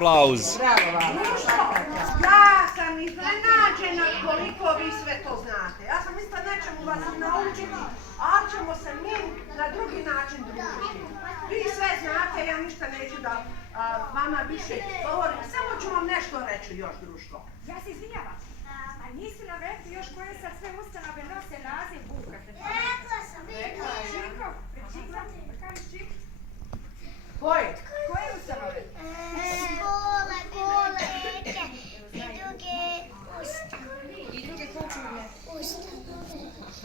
aplauz. Ja sam iznenađena koliko vi sve to znate. Ja sam mislila nećemo vas naučiti, ali ćemo se mi na drugi način družiti. Vi sve znate, ja ništa neću da vama više govorim, samo ću vam nešto reći još, društvo. Ja se izvinjavam, a nisi nam rekli još koje sad sve ustanove nose naziv Vuka? Rekla sam. Čiko? Kažeš Čiko? Koje? Koje ustanove? Škole, kolege i druge ustanove. I druge kulturne?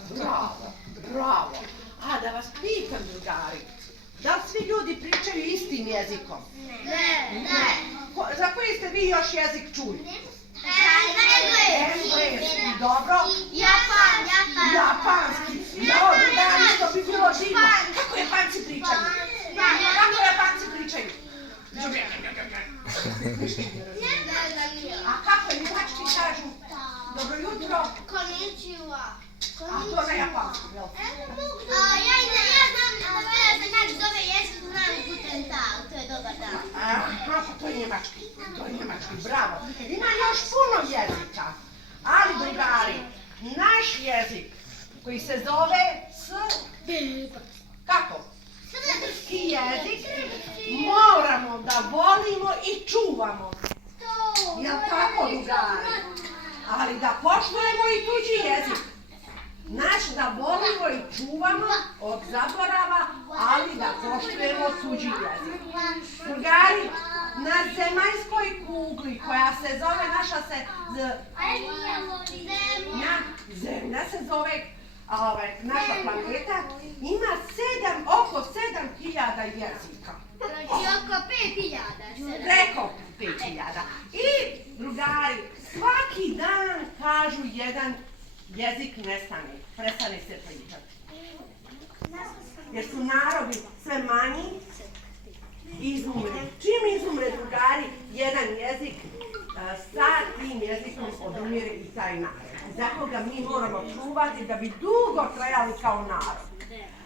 Bravo, bravo. A da vas pitam, drugari, da li svi ljudi pričaju istim jezikom? Ne. Za koji ste vi još jezik čuli? Engleski. Dobro. Japanski. Jo, drugari, što bi bilo divno. Kako Japanci pričaju? Kako Japanci pričaju? A kako Njemački kažu? Dobro jutro. Konnichiwa. A to na japanskom, jel? Ja znam da se kako zove jezik, znam guten tag, to je dobar dan. Aha, to je njemački. To je njemački, bravo. Ima još puno jezika. Ali, drugari, naš jezik koji se zove kako? Srpski jezik moramo da volimo i čuvamo. Jel tako, drugari? Ali da poštujemo i tuđi jezik. Naš da volimo i čuvamo od zaborava, ali da poštujemo tuđi jezik. Drugari, na zemaljskoj kugli koja se zove, Zemlja se zove, naša planeta, ima oko 7000 jezika. Znači oko 5000. Preko 5000. I, drugari, svaki dan kažu jedan jezik prestane se pričati. Jer su narodi sve manji i izumre. Čim izumre, drugari, jedan jezik, sa tim jezikom odumire i taj narod. Zato ga mi moramo čuvati da bi dugo trajali kao narod.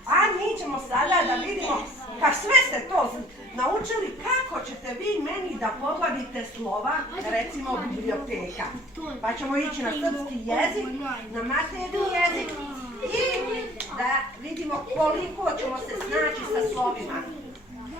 A mi ćemo sada da vidimo, kad sve ste to naučili, kako ćete vi meni da poglavite slova, recimo biblioteka. Pa ćemo ići na srpski jezik, na maternji jezik i da vidimo koliko ćemo se snaći sa slovima.